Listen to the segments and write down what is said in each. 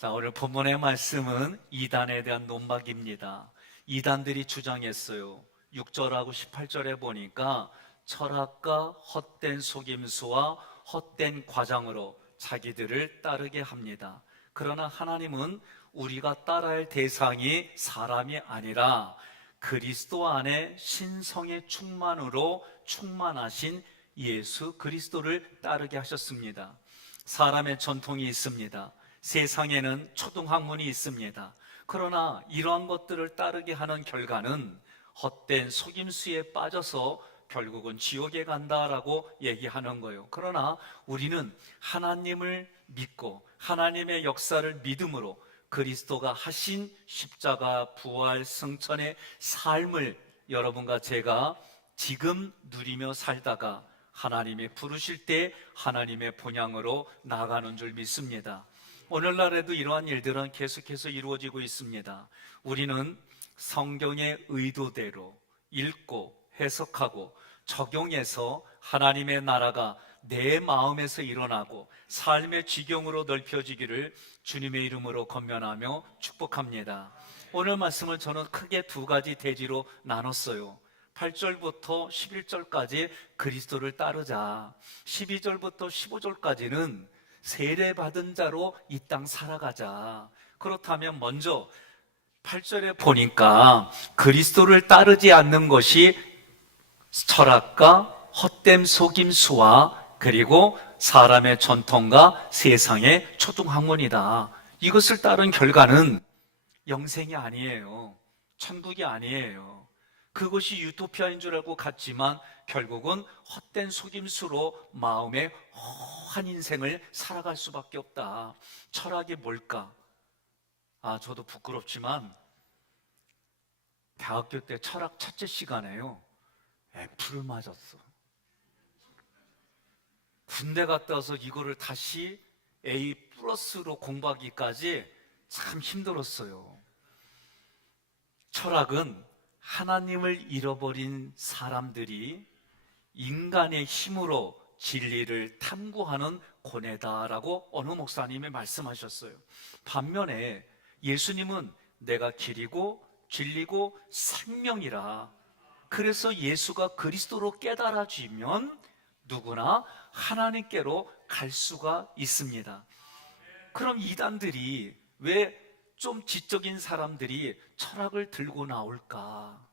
자, 오늘 본문의 말씀은 이단에 대한 논박입니다. 이단들이 주장했어요. 6절하고 18절에 보니까 철학과 헛된 속임수와 헛된 과장으로 자기들을 따르게 합니다. 그러나 하나님은 우리가 따라할 대상이 사람이 아니라 그리스도 안에 신성의 충만으로 충만하신 예수 그리스도를 따르게 하셨습니다. 사람의 전통이 있습니다. 세상에는 초등학문이 있습니다. 그러나 이러한 것들을 따르게 하는 결과는 헛된 속임수에 빠져서 결국은 지옥에 간다라고 얘기하는 거예요. 그러나 우리는 하나님을 믿고 하나님의 역사를 믿음으로 그리스도가 하신 십자가 부활 승천의 삶을 여러분과 제가 지금 누리며 살다가 하나님이 부르실 때 하나님의 본향으로 나아가는 줄 믿습니다. 오늘날에도 이러한 일들은 계속해서 이루어지고 있습니다. 우리는 성경의 의도대로 읽고 해석하고 적용해서 하나님의 나라가 내 마음에서 일어나고 삶의 지경으로 넓혀지기를 주님의 이름으로 권면하며 축복합니다. 오늘 말씀을 저는 크게 두 가지 대지로 나눴어요. 8절부터 11절까지 그리스도를 따르자, 12절부터 15절까지는 세례받은 자로 이 땅 살아가자. 그렇다면 먼저 8절에 보니까 그리스도를 따르지 않는 것이 철학과 헛됨 속임수와 그리고 사람의 전통과 세상의 초등학문이다. 이것을 따른 결과는 영생이 아니에요. 천국이 아니에요. 그것이 유토피아인 줄 알고 갔지만 결국은 헛된 속임수로 마음의 허한 인생을 살아갈 수밖에 없다. 철학이 뭘까? 저도 부끄럽지만 대학교 때 철학 첫째 시간에요, F를 맞았어. 군대 갔다 와서 이거를 다시 A 플러스로 공부하기까지 참 힘들었어요. 철학은 하나님을 잃어버린 사람들이 인간의 힘으로 진리를 탐구하는 고뇌다라고 어느 목사님이 말씀하셨어요. 반면에 예수님은 내가 길이고 진리고 생명이라. 그래서 예수가 그리스도로 깨달아지면 누구나 하나님께로 갈 수가 있습니다. 그럼 이단들이 왜 좀 지적인 사람들이 철학을 들고 나올까?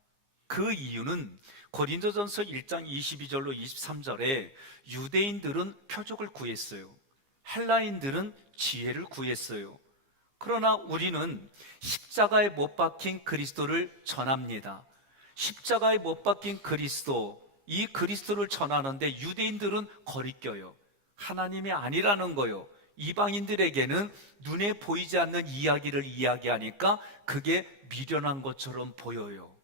그 이유는 고린도전서 1장 22절로 23절에 유대인들은 표적을 구했어요. 헬라인들은 지혜를 구했어요. 그러나 우리는 십자가에 못 박힌 그리스도를 전합니다. 십자가에 못 박힌 그리스도, 이 그리스도를 전하는데 유대인들은 거리껴요. 하나님이 아니라는 거요. 이방인들에게는 눈에 보이지 않는 이야기를 이야기하니까 그게 미련한 것처럼 보여요.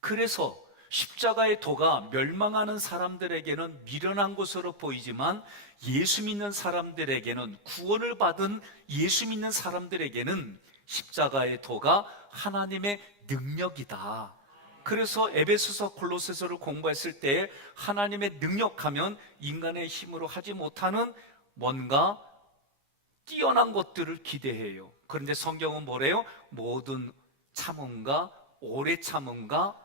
그래서 십자가의 도가 멸망하는 사람들에게는 미련한 것으로 보이지만 예수 믿는 사람들에게는, 구원을 받은 예수 믿는 사람들에게는 십자가의 도가 하나님의 능력이다. 그래서 에베소서 골로새서를 공부했을 때 하나님의 능력하면 인간의 힘으로 하지 못하는 뭔가 뛰어난 것들을 기대해요. 그런데 성경은 뭐래요? 모든 참음과 오래 참음과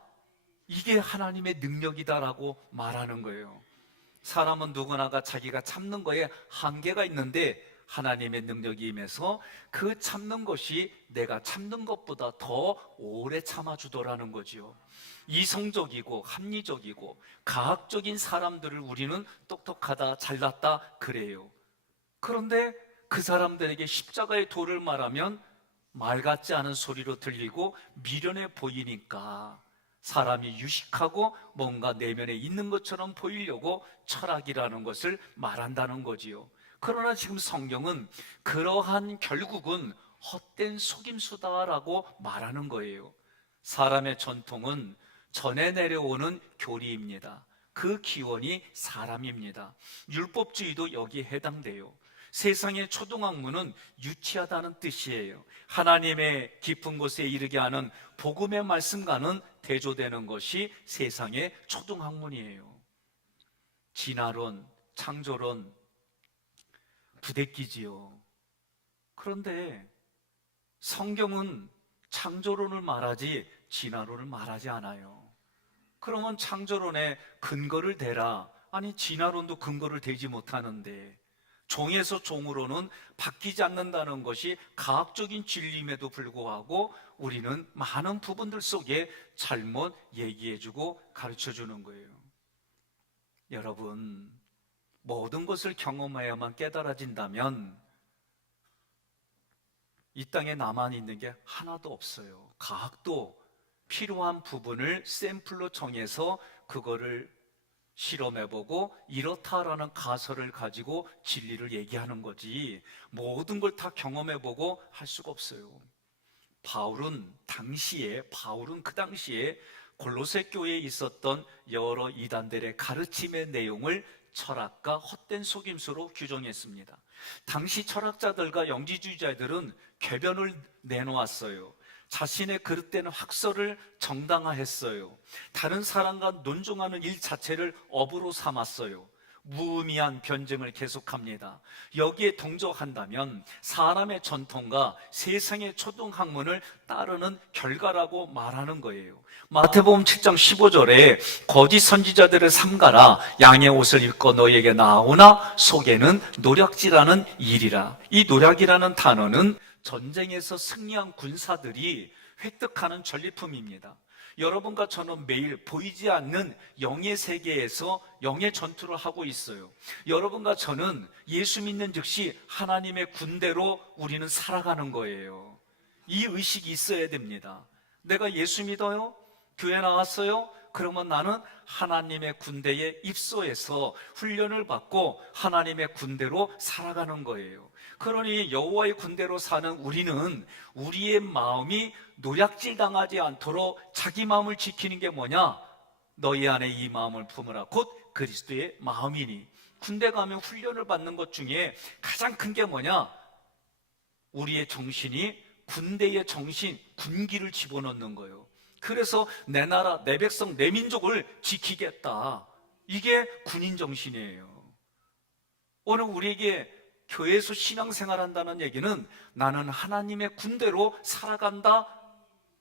이게 하나님의 능력이다라고 말하는 거예요. 사람은 누구나가 자기가 참는 거에 한계가 있는데 하나님의 능력이 임해서 그 참는 것이 내가 참는 것보다 더 오래 참아주더라는 거지요. 이성적이고 합리적이고 과학적인 사람들을 우리는 똑똑하다, 잘났다 그래요. 그런데 그 사람들에게 십자가의 도를 말하면 말 같지 않은 소리로 들리고 미련해 보이니까 사람이 유식하고 뭔가 내면에 있는 것처럼 보이려고 철학이라는 것을 말한다는 거지요. 그러나 지금 성경은 그러한 결국은 헛된 속임수다라고 말하는 거예요. 사람의 전통은 전해 내려오는 교리입니다. 그 기원이 사람입니다. 율법주의도 여기에 해당돼요. 세상의 초등학문은 유치하다는 뜻이에요. 하나님의 깊은 곳에 이르게 하는 복음의 말씀과는 대조되는 것이 세상의 초등학문이에요. 진화론, 창조론 부대끼지요. 그런데 성경은 창조론을 말하지 진화론을 말하지 않아요. 그러면 창조론에 근거를 대라. 아니, 진화론도 근거를 대지 못하는데 종에서 종으로는 바뀌지 않는다는 것이 과학적인 진리임에도 불구하고 우리는 많은 부분들 속에 잘못 얘기해주고 가르쳐주는 거예요. 여러분, 모든 것을 경험해야만 깨달아진다면 이 땅에 나만 있는 게 하나도 없어요. 과학도 필요한 부분을 샘플로 정해서 그거를 실험해보고 이렇다라는 가설을 가지고 진리를 얘기하는 거지, 모든 걸 다 경험해보고 할 수가 없어요. 바울은 그 당시에 골로새 교회에 있었던 여러 이단들의 가르침의 내용을 철학과 헛된 속임수로 규정했습니다. 당시 철학자들과 영지주의자들은 궤변을 내놓았어요. 자신의 그릇된 학설을 정당화했어요. 다른 사람과 논쟁하는 일 자체를 업으로 삼았어요. 무의미한 변증을 계속합니다. 여기에 동조한다면 사람의 전통과 세상의 초등학문을 따르는 결과라고 말하는 거예요. 마태복음 7장 15절에 거짓 선지자들을 삼가라. 양의 옷을 입고 너에게 나오나 속에는 노략질하는 일이라. 이 노략이라는 단어는 전쟁에서 승리한 군사들이 획득하는 전리품입니다. 여러분과 저는 매일 보이지 않는 영의 세계에서 영의 전투를 하고 있어요. 여러분과 저는 예수 믿는 즉시 하나님의 군대로 우리는 살아가는 거예요. 이 의식이 있어야 됩니다. 내가 예수 믿어요? 교회 나왔어요? 그러면 나는 하나님의 군대에 입소해서 훈련을 받고 하나님의 군대로 살아가는 거예요. 그러니 여호와의 군대로 사는 우리는 우리의 마음이 노략질 당하지 않도록 자기 마음을 지키는 게 뭐냐? 너희 안에 이 마음을 품으라. 곧 그리스도의 마음이니. 군대 가면 훈련을 받는 것 중에 가장 큰 게 뭐냐? 우리의 정신이 군대의 정신, 군기를 집어넣는 거예요. 그래서 내 나라, 내 백성, 내 민족을 지키겠다. 이게 군인 정신이에요. 오늘 우리에게 교회에서 신앙생활한다는 얘기는 나는 하나님의 군대로 살아간다,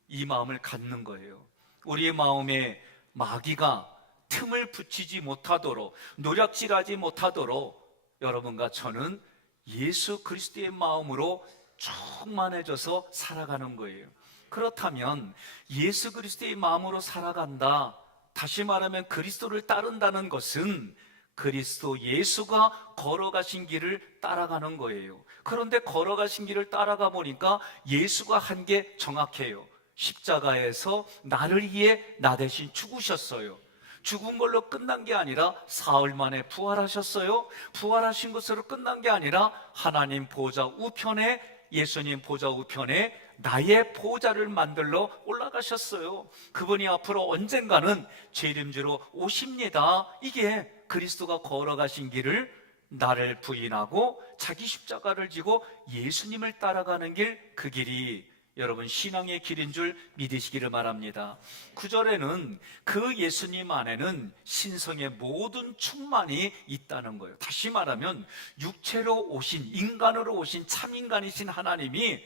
이 마음을 갖는 거예요. 우리의 마음에 마귀가 틈을 붙이지 못하도록, 노략질하지 못하도록 여러분과 저는 예수 그리스도의 마음으로 충만해져서 살아가는 거예요. 그렇다면 예수 그리스도의 마음으로 살아간다, 다시 말하면 그리스도를 따른다는 것은 그리스도 예수가 걸어가신 길을 따라가는 거예요. 그런데 걸어가신 길을 따라가 보니까 예수가 한 게 정확해요. 십자가에서 나를 위해 나 대신 죽으셨어요. 죽은 걸로 끝난 게 아니라 사흘 만에 부활하셨어요. 부활하신 것으로 끝난 게 아니라 하나님 보좌 우편에, 예수님 보좌 우편에 나의 보좌를 만들러 올라가셨어요. 그분이 앞으로 언젠가는 재림주로 오십니다. 이게 그리스도가 걸어가신 길을, 나를 부인하고 자기 십자가를 지고 예수님을 따라가는 길, 그 길이 여러분 신앙의 길인 줄 믿으시기를 바랍니다. 9절에는 그 예수님 안에는 신성의 모든 충만이 있다는 거예요. 다시 말하면 육체로 오신, 인간으로 오신 참인간이신 하나님이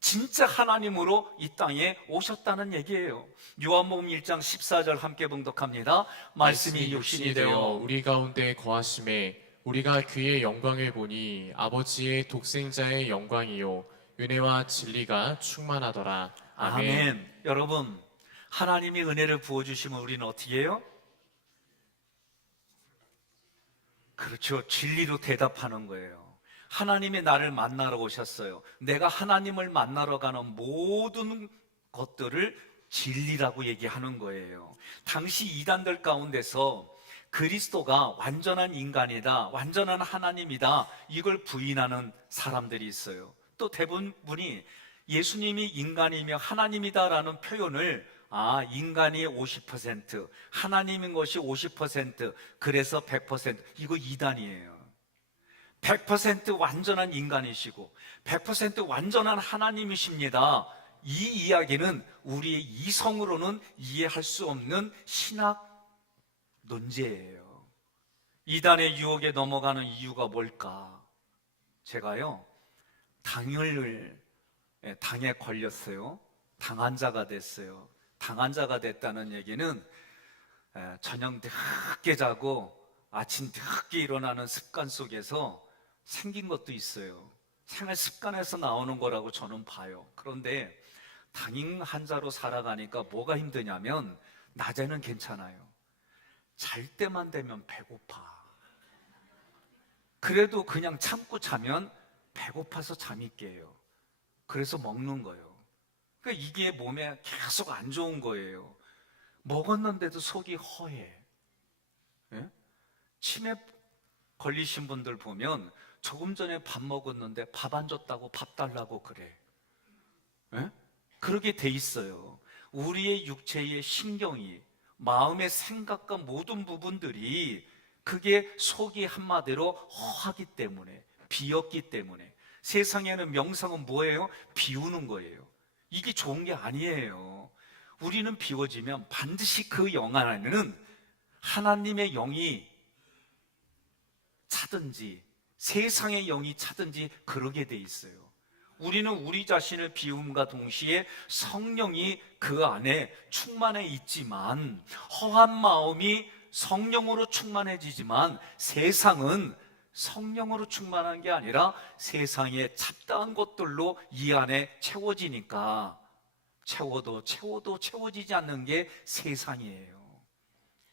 진짜 하나님으로 이 땅에 오셨다는 얘기예요. 요한복음 1장 14절 함께 봉독합니다. 말씀이 육신이 되어 우리 가운데 거하심에 우리가 그의 영광을 보니 아버지의 독생자의 영광이요 은혜와 진리가 충만하더라. 아멘. 아멘. 여러분, 하나님이 은혜를 부어주시면 우리는 어떻게 해요? 그렇죠. 진리로 대답하는 거예요. 하나님이 나를 만나러 오셨어요. 내가 하나님을 만나러 가는 모든 것들을 진리라고 얘기하는 거예요. 당시 이단들 가운데서 그리스도가 완전한 인간이다, 완전한 하나님이다, 이걸 부인하는 사람들이 있어요. 또 대부분이 예수님이 인간이며 하나님이다라는 표현을 인간이 50%, 하나님인 것이 50%, 그래서 100%, 이거 이단이에요. 100% 완전한 인간이시고 100% 완전한 하나님이십니다. 이 이야기는 우리의 이성으로는 이해할 수 없는 신학 논제예요. 이단의 유혹에 넘어가는 이유가 뭘까? 제가요, 당에 걸렸어요. 당환자가 됐어요. 당환자가 됐다는 얘기는 저녁 늦게 자고 아침 늦게 일어나는 습관 속에서 생긴 것도 있어요. 생활 습관에서 나오는 거라고 저는 봐요. 그런데 당인 환자로 살아가니까 뭐가 힘드냐면 낮에는 괜찮아요. 잘 때만 되면 배고파. 그래도 그냥 참고 자면 배고파서 잠이 깨요. 그래서 먹는 거예요. 그러니까 이게 몸에 계속 안 좋은 거예요. 먹었는데도 속이 허해. 예? 치매 걸리신 분들 보면 조금 전에 밥 먹었는데 밥 안 줬다고 밥 달라고 그래. 예? 그렇게 돼 있어요. 우리의 육체의 신경이, 마음의 생각과 모든 부분들이 그게 속이 한마디로 허하기 때문에, 비었기 때문에. 세상에는 명상은 뭐예요? 비우는 거예요. 이게 좋은 게 아니에요. 우리는 비워지면 반드시 그 영 안에는 하나님의 영이 차든지 세상의 영이 차든지 그러게 돼 있어요. 우리는 우리 자신을 비움과 동시에 성령이 그 안에 충만해 있지만, 허한 마음이 성령으로 충만해지지만 세상은 성령으로 충만한 게 아니라 세상의 잡다한 것들로 이 안에 채워지니까 채워도 채워지지 않는 게 세상이에요.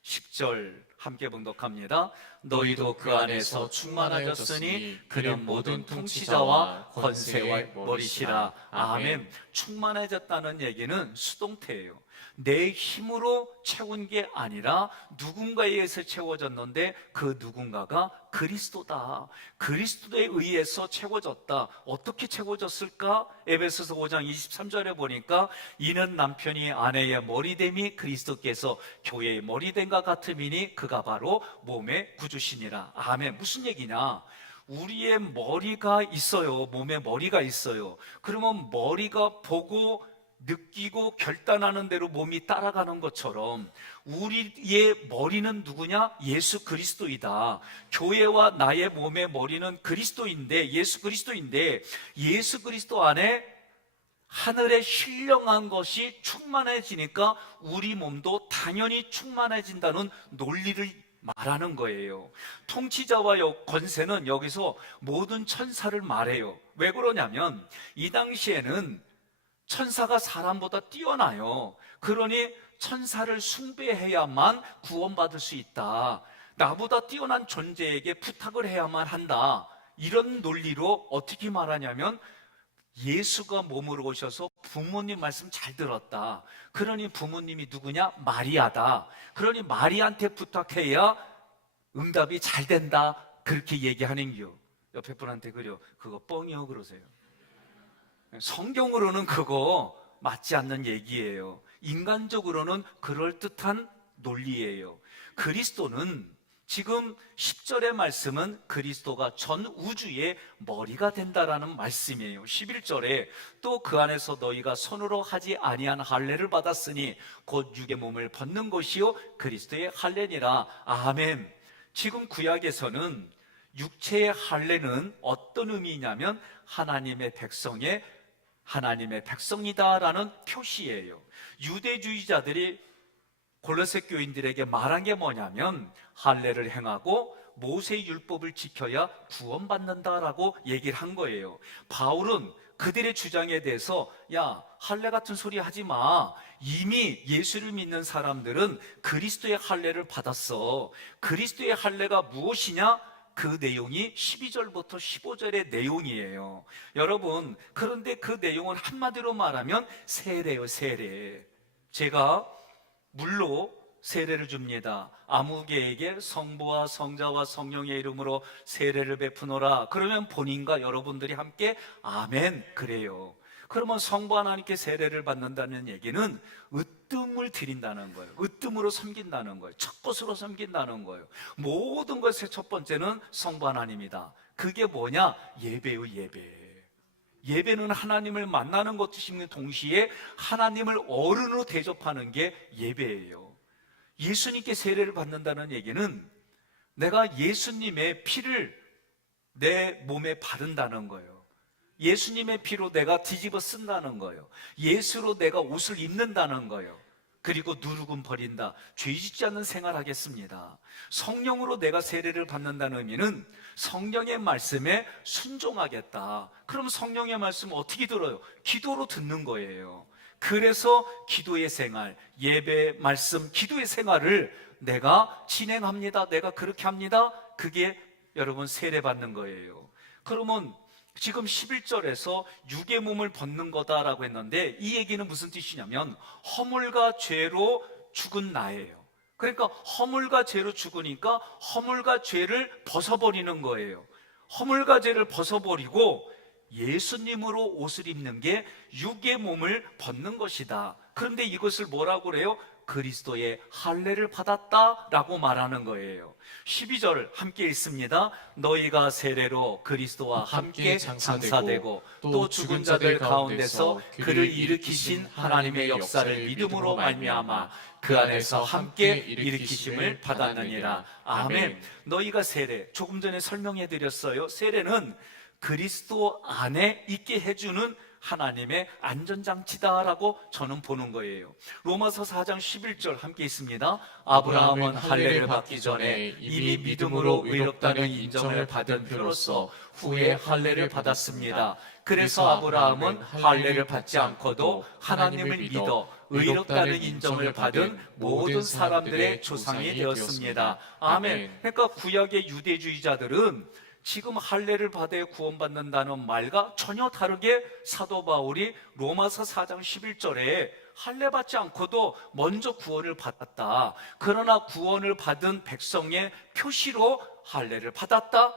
10절 함께 봉독합니다. 너희도 그 안에서 충만하였으니 그는 모든 통치자와 권세의 머리시라. 아멘. 충만해졌다는 얘기는 수동태예요. 내 힘으로 채운 게 아니라 누군가에 의해서 채워졌는데 그 누군가가 그리스도다. 그리스도에 의해서 채워졌다. 어떻게 채워졌을까? 에베소서 5장 23절에 보니까 이는 남편이 아내의 머리됨이 그리스도께서 교회의 머리됨과 같음이니 그가 바로 몸의 구주시니라. 아멘. 무슨 얘기냐? 우리의 머리가 있어요. 몸에 머리가 있어요. 그러면 머리가 보고 느끼고 결단하는 대로 몸이 따라가는 것처럼 우리의 머리는 누구냐? 예수 그리스도이다. 교회와 나의 몸의 머리는 그리스도인데, 예수 그리스도인데, 예수 그리스도 안에 하늘의 신령한 것이 충만해지니까 우리 몸도 당연히 충만해진다는 논리를 말하는 거예요. 통치자와 권세는 여기서 모든 천사를 말해요. 왜 그러냐면 이 당시에는 천사가 사람보다 뛰어나요. 그러니 천사를 숭배해야만 구원받을 수 있다. 나보다 뛰어난 존재에게 부탁을 해야만 한다. 이런 논리로 어떻게 말하냐면 예수가 몸으로 오셔서 부모님 말씀 잘 들었다. 그러니 부모님이 누구냐? 마리아다. 그러니 마리아한테 부탁해야 응답이 잘 된다. 그렇게 얘기하는 겨. 옆에 분한테 그거 뻥이요 그러세요. 성경으로는 그거 맞지 않는 얘기예요. 인간적으로는 그럴듯한 논리예요. 그리스도는 지금 10절의 말씀은 그리스도가 전 우주의 머리가 된다라는 말씀이에요. 11절에 또 그 안에서 너희가 손으로 하지 아니한 할례를 받았으니 곧 육의 몸을 벗는 것이요 그리스도의 할례니라. 아멘. 지금 구약에서는 육체의 할례는 어떤 의미냐면 하나님의 백성이다라는 표시예요. 유대주의자들이 골로새 교인들에게 말한 게 뭐냐면 할례를 행하고 모세의 율법을 지켜야 구원받는다라고 얘기를 한 거예요. 바울은 그들의 주장에 대해서 야, 할례 같은 소리 하지 마. 이미 예수를 믿는 사람들은 그리스도의 할례를 받았어. 그리스도의 할례가 무엇이냐? 그 내용이 12절부터 15절의 내용이에요. 여러분, 그런데 그 내용은 한마디로 말하면 세례요, 세례. 제가 물로 세례를 줍니다. 아무개에게 성부와 성자와 성령의 이름으로 세례를 베푸노라. 그러면 본인과 여러분들이 함께 아멘 그래요. 그러면 성부 하나님께 세례를 받는다는 얘기는 으뜸을 드린다는 거예요. 으뜸으로 섬긴다는 거예요. 첫 것으로 섬긴다는 거예요. 모든 것의 첫 번째는 성부 하나님이다. 그게 뭐냐? 예배의 예배. 예배는 하나님을 만나는 것이며 동시에 하나님을 어른으로 대접하는 게 예배예요. 예수님께 세례를 받는다는 얘기는 내가 예수님의 피를 내 몸에 바른다는 거예요. 예수님의 피로 내가 뒤집어 쓴다는 거예요. 예수로 내가 옷을 입는다는 거예요. 그리고 누룩은 버린다. 죄 짓지 않는 생활하겠습니다. 성령으로 내가 세례를 받는다는 의미는 성령의 말씀에 순종하겠다. 그럼 성령의 말씀을 어떻게 들어요? 기도로 듣는 거예요. 그래서 기도의 생활, 예배, 말씀, 기도의 생활을 내가 진행합니다. 내가 그렇게 합니다. 그게 여러분 세례 받는 거예요. 그러면 지금 11절에서 육의 몸을 벗는 거다라고 했는데 이 얘기는 무슨 뜻이냐면 허물과 죄로 죽은 나예요. 그러니까 허물과 죄로 죽으니까 허물과 죄를 벗어버리는 거예요. 허물과 죄를 벗어버리고 예수님으로 옷을 입는 게 육의 몸을 벗는 것이다. 그런데 이것을 뭐라고 그래요? 그리스도의 할례를 받았다라고 말하는 거예요. 12절 함께 읽습니다. 너희가 세례로 그리스도와 함께 장사되고 또 죽은 자들 가운데서 그를 일으키신 하나님의 역사를 믿음으로 말미암아 그 안에서 함께 일으키심을 받았느니라. 아멘. 너희가 세례, 조금 전에 설명해 드렸어요. 세례는 그리스도 안에 있게 해주는 하나님의 안전장치다라고 저는 보는 거예요. 로마서 4장 11절 함께 있습니다. 아브라함은 할례를 받기 전에 이미 믿음으로 의롭다는 인정을 받은 표로서 후에 할례를 받았습니다. 그래서 아브라함은 할례를 받지 않고도 하나님을 믿어 의롭다는 인정을 받은 모든 사람들의 조상이 되었습니다. 아멘. 그러니까 구약의 유대주의자들은 지금 할례를 받아 구원받는다는 말과 전혀 다르게 사도 바울이 로마서 4장 11절에 할례 받지 않고도 먼저 구원을 받았다. 그러나 구원을 받은 백성의 표시로 할례를 받았다.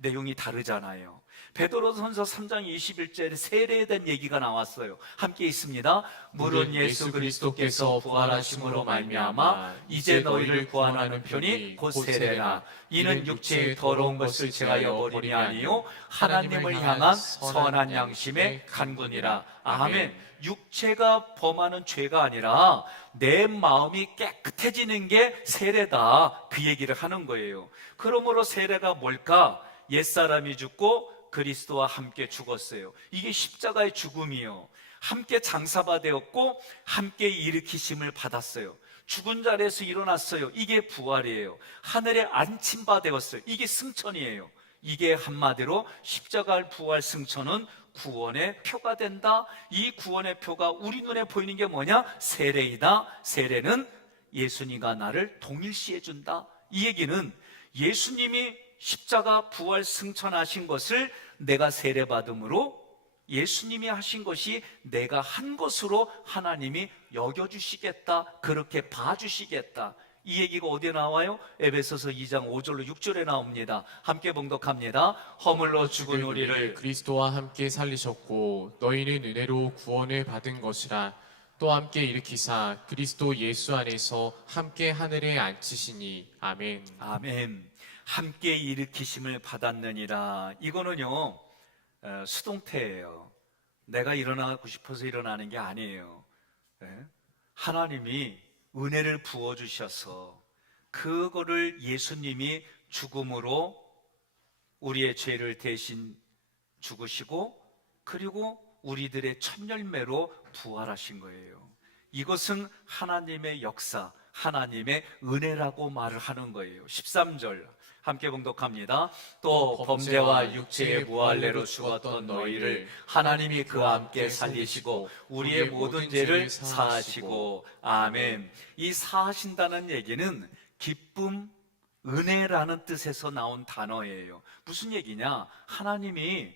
내용이 다르잖아요. 베드로전서 3장 21절에 세례에 대한 얘기가 나왔어요. 함께 있습니다. 물은 예수 그리스도께서 부활하심으로 말미암아 이제 너희를 구원하는 편이 곧 세례라. 이는 육체의 더러운 것을 제하여 버림이 아니요 하나님을 향한 선한 양심의 간구니라. 아멘. 육체가 범하는 죄가 아니라 내 마음이 깨끗해지는 게 세례다. 그 얘기를 하는 거예요. 그러므로 세례가 뭘까? 옛사람이 죽고 그리스도와 함께 죽었어요. 이게 십자가의 죽음이요. 함께 장사바 되었고 함께 일으키심을 받았어요. 죽은 자리에서 일어났어요. 이게 부활이에요. 하늘에 안침바 되었어요. 이게 승천이에요. 이게 한마디로 십자가의 부활 승천은 구원의 표가 된다. 이 구원의 표가 우리 눈에 보이는 게 뭐냐? 세례이다. 세례는 예수님과 나를 동일시해 준다. 이 얘기는 예수님이 십자가 부활 승천하신 것을 내가 세례받음으로 예수님이 하신 것이 내가 한 것으로 하나님이 여겨주시겠다. 그렇게 봐주시겠다. 이 얘기가 어디에 나와요? 에베소서 2장 5절로 6절에 나옵니다. 함께 봉독합니다. 허물로 죽은 우리를 그리스도와 함께 살리셨고 너희는 은혜로 구원을 받은 것이라. 또 함께 일으키사 그리스도 예수 안에서 함께 하늘에 앉히시니. 아멘. 아멘. 함께 일으키심을 받았느니라. 이거는요 수동태예요. 내가 일어나고 싶어서 일어나는 게 아니에요. 하나님이 은혜를 부어주셔서 그거를 예수님이 죽음으로 우리의 죄를 대신 죽으시고 그리고 우리들의 첫 열매로 부활하신 거예요. 이것은 하나님의 역사, 하나님의 은혜라고 말을 하는 거예요. 13절 함께 봉독합니다. 또 범죄와 육체의 무할례로 죽었던 너희를 하나님이 그와 함께 살리시고 우리의 모든 죄를 사하시고. 아멘. 이 사하신다는 얘기는 기쁨, 은혜라는 뜻에서 나온 단어예요. 무슨 얘기냐? 하나님이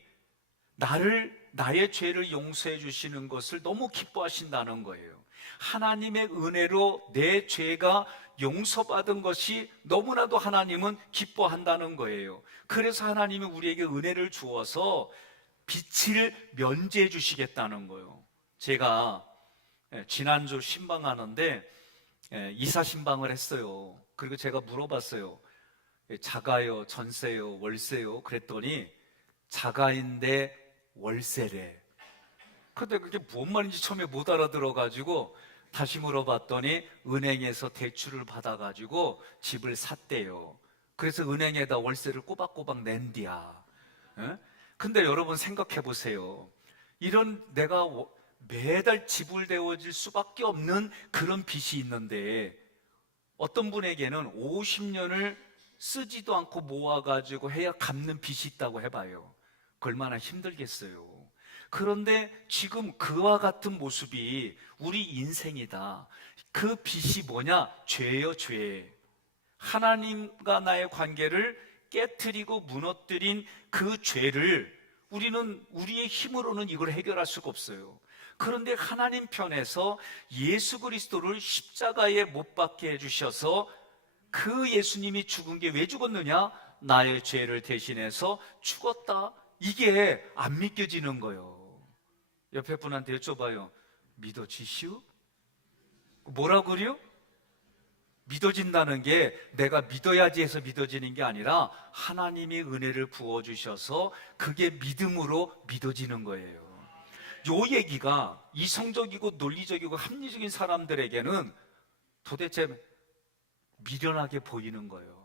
나의 죄를 용서해 주시는 것을 너무 기뻐하신다는 거예요. 하나님의 은혜로 내 죄가 용서받은 것이 너무나도 하나님은 기뻐한다는 거예요. 그래서 하나님이 우리에게 은혜를 주어서 빛을 면제해 주시겠다는 거예요. 제가 지난주 신방하는데 이사 신방을 했어요. 그리고 제가 물어봤어요. 자가요, 전세요, 월세요? 그랬더니 자가인데 월세래. 근데 그게 뭔 말인지 처음에 못 알아들어가지고 다시 물어봤더니 은행에서 대출을 받아가지고 집을 샀대요. 그래서 은행에다 월세를 꼬박꼬박 낸디야. 근데 여러분 생각해 보세요. 이런 내가 매달 지불되어질 수밖에 없는 그런 빚이 있는데 어떤 분에게는 50년을 쓰지도 않고 모아가지고 해야 갚는 빚이 있다고 해봐요. 그 얼마나 힘들겠어요. 그런데 지금 그와 같은 모습이 우리 인생이다. 그 빚이 뭐냐? 죄요, 죄. 하나님과 나의 관계를 깨트리고 무너뜨린 그 죄를 우리는 우리의 힘으로는 이걸 해결할 수가 없어요. 그런데 하나님 편에서 예수 그리스도를 십자가에 못 박게 해주셔서 그 예수님이 죽은 게 왜 죽었느냐? 나의 죄를 대신해서 죽었다. 이게 안 믿겨지는 거예요. 옆에 분한테 여쭤봐요. 믿어지시오? 뭐라고 그래요? 믿어진다는 게 내가 믿어야지 해서 믿어지는 게 아니라 하나님이 은혜를 부어주셔서 그게 믿음으로 믿어지는 거예요. 요 얘기가 이성적이고 논리적이고 합리적인 사람들에게는 도대체 미련하게 보이는 거예요.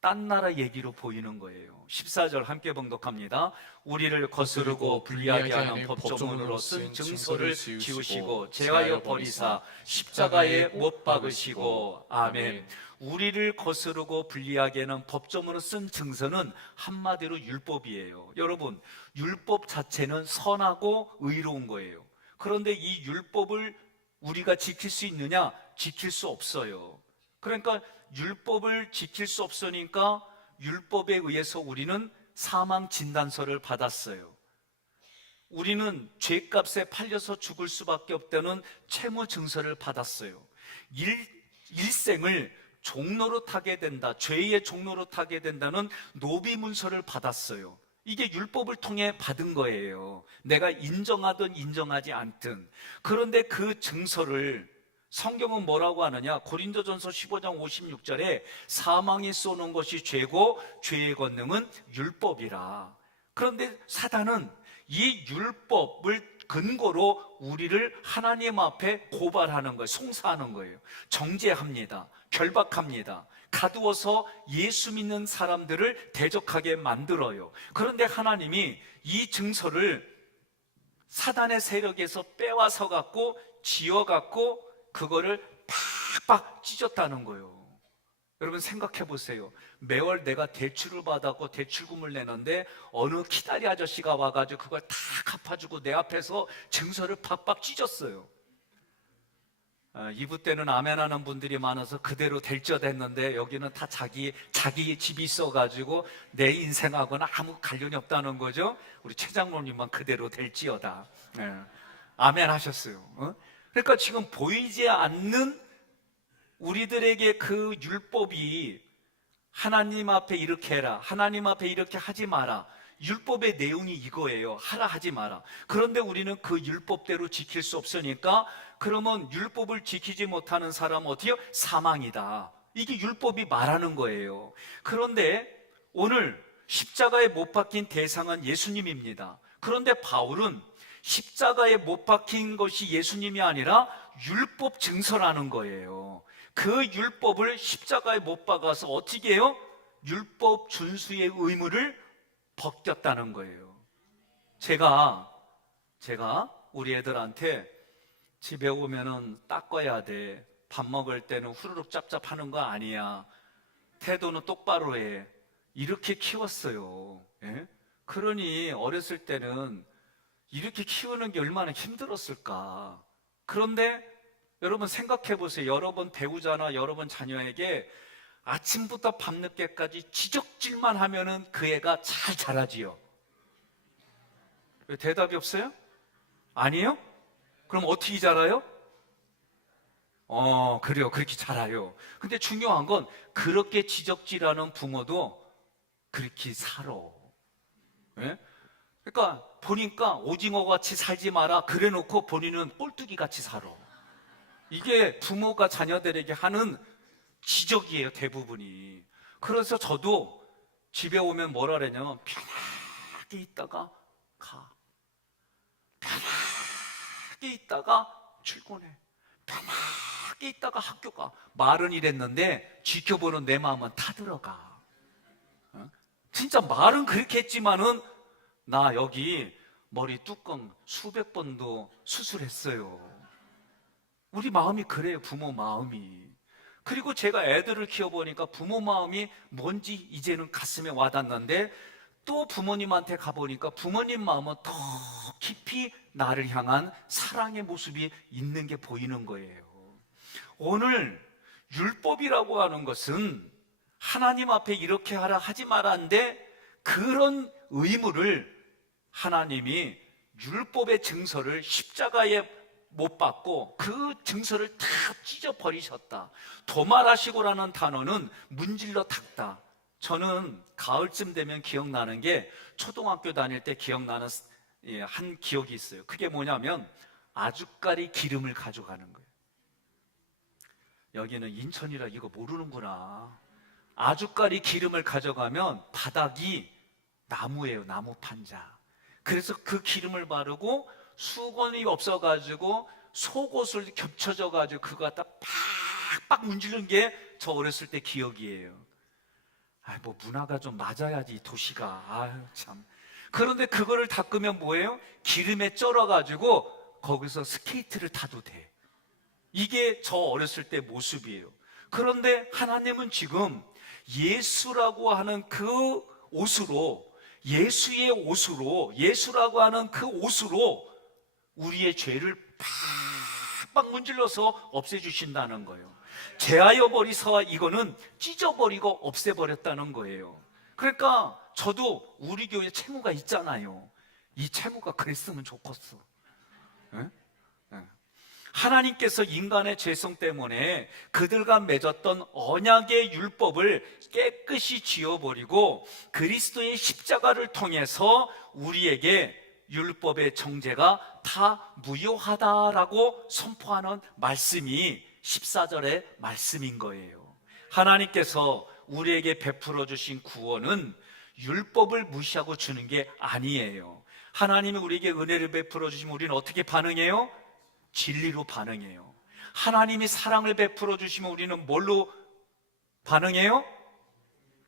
딴 나라 얘기로 보이는 거예요. 14절 함께 봉독합니다. 우리를 거스르고 불리하게 하는 법조문으로 쓴 증서를 지우시고 제하여 버리사 십자가에 못 박으시고. 아멘. 우리를 거스르고 불리하게 하는 법조문으로 쓴 증서는 한마디로 율법이에요. 여러분, 율법 자체는 선하고 의로운 거예요. 그런데 이 율법을 우리가 지킬 수 있느냐? 지킬 수 없어요. 그러니까 율법을 지킬 수 없으니까 율법에 의해서 우리는 사망 진단서를 받았어요. 우리는 죄값에 팔려서 죽을 수밖에 없다는 채무 증서를 받았어요. 일생을 종로로 타게 된다, 죄의 종로로 타게 된다는 노비 문서를 받았어요. 이게 율법을 통해 받은 거예요. 내가 인정하든 인정하지 않든. 그런데 그 증서를 성경은 뭐라고 하느냐? 고린도전서 15장 56절에 사망이 쏘는 것이 죄고 죄의 권능은 율법이라. 그런데 사단은 이 율법을 근거로 우리를 하나님 앞에 고발하는 거예요. 송사하는 거예요. 정죄합니다. 결박합니다. 가두어서 예수 믿는 사람들을 대적하게 만들어요. 그런데 하나님이 이 증서를 사단의 세력에서 빼와서 갖고 지어갖고 그거를 팍팍 찢었다는 거예요. 여러분 생각해 보세요. 매월 내가 대출을 받았고 대출금을 내는데 어느 키다리 아저씨가 와가지고 그걸 다 갚아주고 내 앞에서 증서를 팍팍 찢었어요. 이부 때는 아멘하는 분들이 많아서 그대로 될지어댔는데 여기는 다 자기 집이 있어가지고 내 인생하고는 아무 관련이 없다는 거죠. 우리 최 장로님만 그대로 될지어다. 아멘 하셨어요. 그러니까 지금 보이지 않는 우리들에게 그 율법이 하나님 앞에 이렇게 해라, 하나님 앞에 이렇게 하지 마라. 율법의 내용이 이거예요. 하라 하지 마라. 그런데 우리는 그 율법대로 지킬 수 없으니까 그러면 율법을 지키지 못하는 사람은 어떻게 해요? 사망이다. 이게 율법이 말하는 거예요. 그런데 오늘 십자가에 못 박힌 대상은 예수님입니다. 그런데 바울은 십자가에 못 박힌 것이 예수님이 아니라 율법 증서라는 거예요. 그 율법을 십자가에 못 박아서 어떻게 해요? 율법 준수의 의무를 벗겼다는 거예요. 제가 우리 애들한테 집에 오면은 닦아야 돼. 밥 먹을 때는 후루룩 짭짭하는 거 아니야. 태도는 똑바로 해. 이렇게 키웠어요. 예? 그러니 어렸을 때는 이렇게 키우는 게 얼마나 힘들었을까. 그런데 여러분 생각해 보세요. 여러분 배우자나 여러분 자녀에게 아침부터 밤늦게까지 지적질만 하면은 그 애가 잘 자라지요. 왜 대답이 없어요? 아니에요? 그럼 어떻게 자라요? 그래요. 그렇게 자라요. 근데 중요한 건 그렇게 지적질하는 부모도 그렇게 살아. 예? 그러니까 보니까 오징어 같이 살지 마라 그래 놓고 본인은 꼴뚜기 같이 살아. 이게 부모가 자녀들에게 하는 지적이에요, 대부분이. 그래서 저도 집에 오면 뭐라 그러냐면 편하게 있다가 가, 편하게 있다가 출근해, 편하게 있다가 학교 가. 말은 이랬는데 지켜보는 내 마음은 타들어가. 진짜 말은 그렇게 했지만은 나 여기 머리 뚜껑 수백 번도 수술했어요. 우리 마음이 그래요, 부모 마음이. 그리고 제가 애들을 키워보니까 부모 마음이 뭔지 이제는 가슴에 와닿는데, 또 부모님한테 가보니까 부모님 마음은 더 깊이 나를 향한 사랑의 모습이 있는 게 보이는 거예요. 오늘 율법이라고 하는 것은 하나님 앞에 이렇게 하라 하지 말았는데, 그런 의무를 하나님이 율법의 증서를 십자가에 못 받고 그 증서를 다 찢어버리셨다. 도말하시고라는 단어는 문질러 탁다. 저는 가을쯤 되면 기억나는 게, 초등학교 다닐 때 기억나는 한 기억이 있어요. 그게 뭐냐면 아주까리 기름을 가져가는 거예요. 여기는 인천이라 이거 모르는구나. 아주까리 기름을 가져가면 바닥이 나무예요, 나무 판자. 그래서 그 기름을 바르고 수건이 없어가지고 속옷을 겹쳐져가지고 그거 갖다 팍팍 문지르는 게 저 어렸을 때 기억이에요. 뭐 문화가 좀 맞아야지 이 도시가. 아유 참. 그런데 그거를 닦으면 뭐예요? 기름에 쩔어가지고 거기서 스케이트를 타도 돼. 이게 저 어렸을 때 모습이에요. 그런데 하나님은 지금 예수라고 하는 그 옷으로, 예수의 옷으로, 예수라고 하는 그 옷으로 우리의 죄를 팍팍 문질러서 없애주신다는 거예요. 제하여 버리사, 이거는 찢어버리고 없애버렸다는 거예요. 그러니까 저도 우리 교회 채무가 있잖아요. 이 채무가 그랬으면 좋겠어. 응? 하나님께서 인간의 죄성 때문에 그들과 맺었던 언약의 율법을 깨끗이 지워버리고 그리스도의 십자가를 통해서 우리에게 율법의 정죄가 다 무효하다라고 선포하는 말씀이 14절의 말씀인 거예요. 하나님께서 우리에게 베풀어 주신 구원은 율법을 무시하고 주는 게 아니에요. 하나님이 우리에게 은혜를 베풀어 주시면 우리는 어떻게 반응해요? 진리로 반응해요. 하나님이 사랑을 베풀어 주시면 우리는 뭘로 반응해요?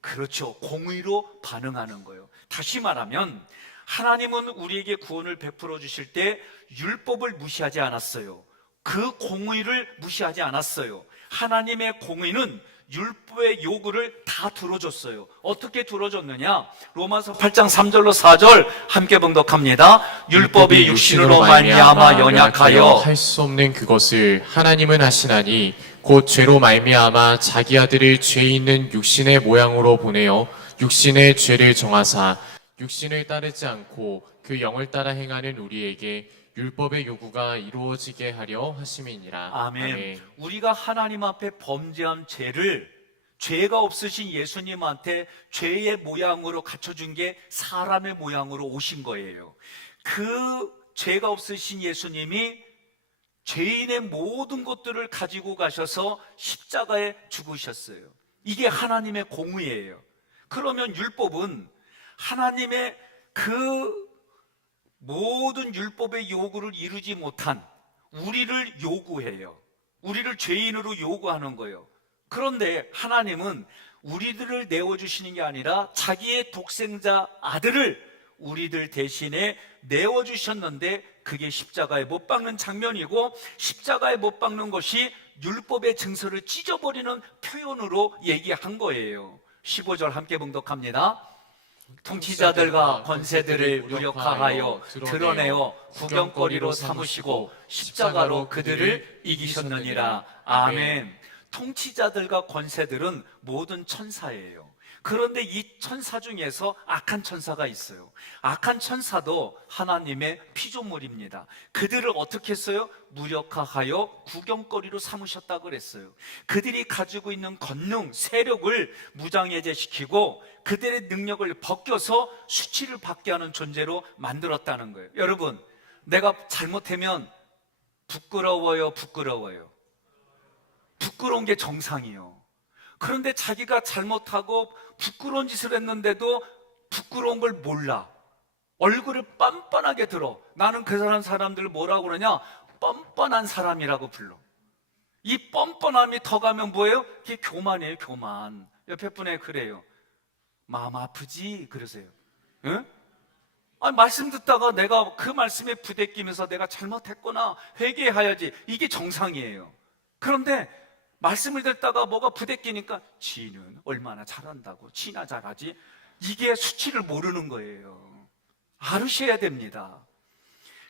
그렇죠, 공의로 반응하는 거예요. 다시 말하면 하나님은 우리에게 구원을 베풀어 주실 때 율법을 무시하지 않았어요. 그 공의를 무시하지 않았어요. 하나님의 공의는 율법의 요구를 다 들어줬어요. 어떻게 들어줬느냐? 로마서 8장 3절로 4절 함께 봉독합니다. 율법이 육신으로 말미암아 연약하여 할 수 없는 그것을 하나님은 하시나니 곧 죄로 말미암아 자기 아들을 죄 있는 육신의 모양으로 보내어 육신의 죄를 정하사 육신을 따르지 않고 그 영을 따라 행하는 우리에게 율법의 요구가 이루어지게 하려 하심이니라. 아멘. 우리가 하나님 앞에 범죄한 죄를, 죄가 없으신 예수님한테 죄의 모양으로 갖춰준 게 사람의 모양으로 오신 거예요. 그 죄가 없으신 예수님이 죄인의 모든 것들을 가지고 가셔서 십자가에 죽으셨어요. 이게 하나님의 공의예요. 그러면 율법은 하나님의 그 모든 율법의 요구를 이루지 못한 우리를 요구해요. 우리를 죄인으로 요구하는 거예요. 그런데 하나님은 우리들을 내어주시는 게 아니라 자기의 독생자 아들을 우리들 대신에 내어주셨는데, 그게 십자가에 못 박는 장면이고, 십자가에 못 박는 것이 율법의 증서를 찢어버리는 표현으로 얘기한 거예요. 15절 함께 봉독합니다. 통치자들과 권세들을 무력화하여 드러내어 구경거리로 삼으시고 십자가로 그들을 이기셨느니라. 아멘. 통치자들과 권세들은 모든 천사예요. 그런데 이 천사 중에서 악한 천사가 있어요. 악한 천사도 하나님의 피조물입니다. 그들을 어떻게 했어요? 무력화하여 구경거리로 삼으셨다고 그랬어요. 그들이 가지고 있는 권능, 세력을 무장해제시키고 그들의 능력을 벗겨서 수치를 받게 하는 존재로 만들었다는 거예요. 여러분, 내가 잘못하면 부끄러워요, 부끄러워요? 부끄러운 게 정상이에요. 그런데 자기가 잘못하고 부끄러운 짓을 했는데도 부끄러운 걸 몰라. 얼굴을 뻔뻔하게 들어. 나는 그 사람들을 뭐라고 그러냐? 뻔뻔한 사람이라고 불러. 이 뻔뻔함이 더 가면 뭐예요? 이게 교만이에요, 교만. 옆에 분에 그래요. 마음 아프지? 그러세요. 응? 말씀 듣다가 내가 그 말씀에 부대끼면서 내가 잘못했구나 회개해야지, 이게 정상이에요. 그런데 말씀을 듣다가 뭐가 부대끼니까 지는 얼마나 잘한다고, 지나 잘하지, 이게 수치를 모르는 거예요. 알으셔야 됩니다.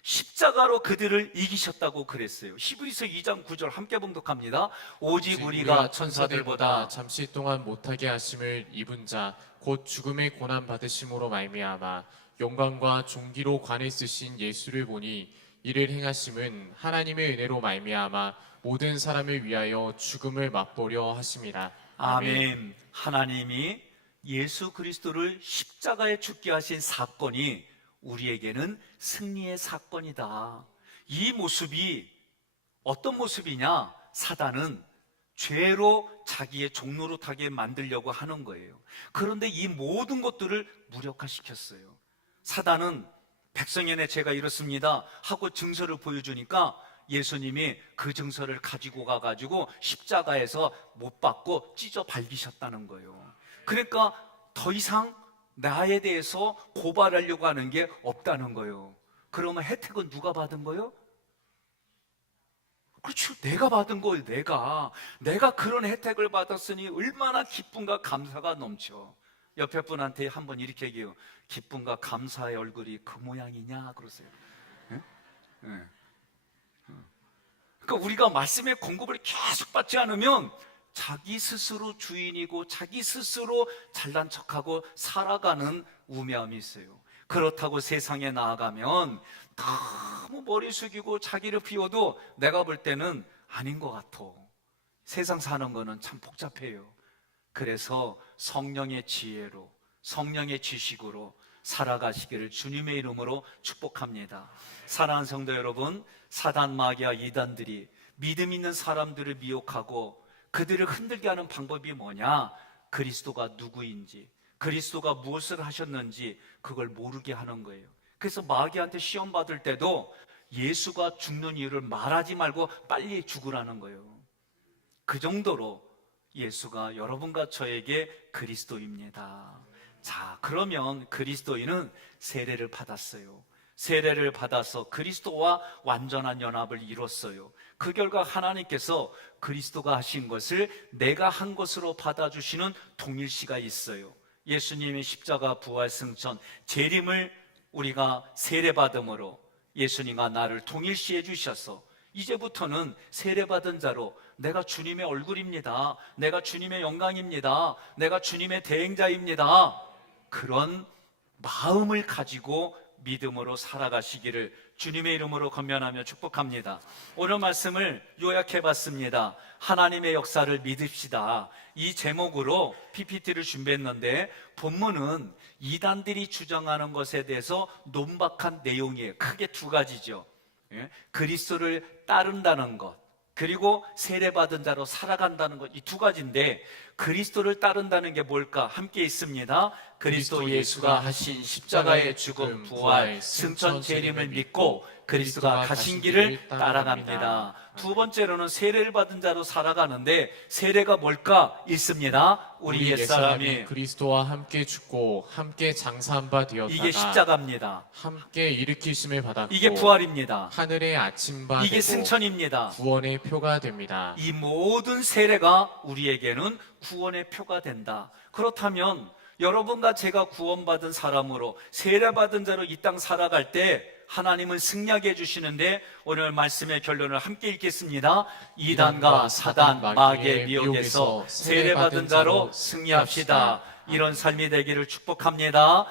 십자가로 그들을 이기셨다고 그랬어요. 히브리서 2장 9절 함께 봉독합니다. 오직 우리가 천사들보다 잠시 동안 못하게 하심을 입은 자 곧 죽음의 고난 받으심으로 말미암아 영광과 존귀로 관에 쓰신 예수를 보니 이를 행하심은 하나님의 은혜로 말미암아 모든 사람을 위하여 죽음을 맛보려 하심이라. 아멘. 하나님이 예수 그리스도를 십자가에 죽게 하신 사건이 우리에게는 승리의 사건이다. 이 모습이 어떤 모습이냐? 사단은 죄로 자기의 종노릇하게 만들려고 하는 거예요. 그런데 이 모든 것들을 무력화시켰어요. 사단은 백성연의 죄가 이렇습니다 하고 증서를 보여주니까 예수님이 그 증서를 가지고 가가지고 십자가에서 못 박고 찢어 발기셨다는 거예요. 그러니까 더 이상 나에 대해서 고발하려고 하는 게 없다는 거예요. 그러면 혜택은 누가 받은 거예요? 그렇죠. 내가 받은 거예요. 내가 그런 혜택을 받았으니 얼마나 기쁨과 감사가 넘쳐. 옆에 분한테 한번 이렇게 얘기해요. 기쁨과 감사의 얼굴이 그 모양이냐 그러세요. 예? 예. 그러니까 우리가 말씀의 공급을 계속 받지 않으면 자기 스스로 주인이고 자기 스스로 잘난 척하고 살아가는 우매함이 있어요. 그렇다고 세상에 나아가면 너무 머리 숙이고 자기를 비워도 내가 볼 때는 아닌 것 같아. 세상 사는 거는 참 복잡해요. 그래서 성령의 지혜로, 성령의 지식으로 살아가시기를 주님의 이름으로 축복합니다. 사랑하는 성도 여러분, 사단, 마귀와 이단들이 믿음 있는 사람들을 미혹하고 그들을 흔들게 하는 방법이 뭐냐? 그리스도가 누구인지, 그리스도가 무엇을 하셨는지 그걸 모르게 하는 거예요. 그래서 마귀한테 시험 받을 때도 예수가 죽는 이유를 말하지 말고 빨리 죽으라는 거예요. 그 정도로 예수가 여러분과 저에게 그리스도입니다. 자, 그러면 그리스도인은 세례를 받았어요. 세례를 받아서 그리스도와 완전한 연합을 이뤘어요. 그 결과 하나님께서 그리스도가 하신 것을 내가 한 것으로 받아주시는 동일시가 있어요. 예수님의 십자가 부활 승천 재림을 우리가 세례받음으로 예수님과 나를 동일시해 주셔서 이제부터는 세례받은 자로 내가 주님의 얼굴입니다, 내가 주님의 영광입니다, 내가 주님의 대행자입니다, 그런 마음을 가지고 믿음으로 살아가시기를 주님의 이름으로 건면하며 축복합니다. 오늘 말씀을 요약해 봤습니다. 하나님의 역사를 믿읍시다. 이 제목으로 PPT를 준비했는데 본문은 이단들이 주장하는 것에 대해서 논박한 내용이에요. 크게 두 가지죠. 그리스도를 따른다는 것, 그리고 세례받은 자로 살아간다는 것, 이 두 가지인데 그리스도를 따른다는 게 뭘까? 함께 있습니다. 그리스도 예수가 하신 십자가의 죽음, 부활, 승천, 재림을 믿고 그리스도가 가신 길을 따라갑니다. 두 번째로는 세례를 받은 자로 살아가는데 세례가 뭘까? 있습니다. 우리 옛사람이 그리스도와 함께 죽고 함께 장사한 바 되었다가 이게 십자가입니다. 함께 일으키심을 받았고 이게 부활입니다. 하늘의 아침바 이게 되고 승천입니다. 구원의 표가 됩니다. 이 모든 세례가 우리에게는 구원의 표가 된다. 그렇다면 여러분과 제가 구원받은 사람으로 세례받은 자로 이 땅 살아갈 때 하나님은 승리하게 해주시는데 오늘 말씀의 결론을 함께 읽겠습니다. 이단과 사단, 마귀의 미혹에서 세례받은 자로 승리합시다. 이런 삶이 되기를 축복합니다.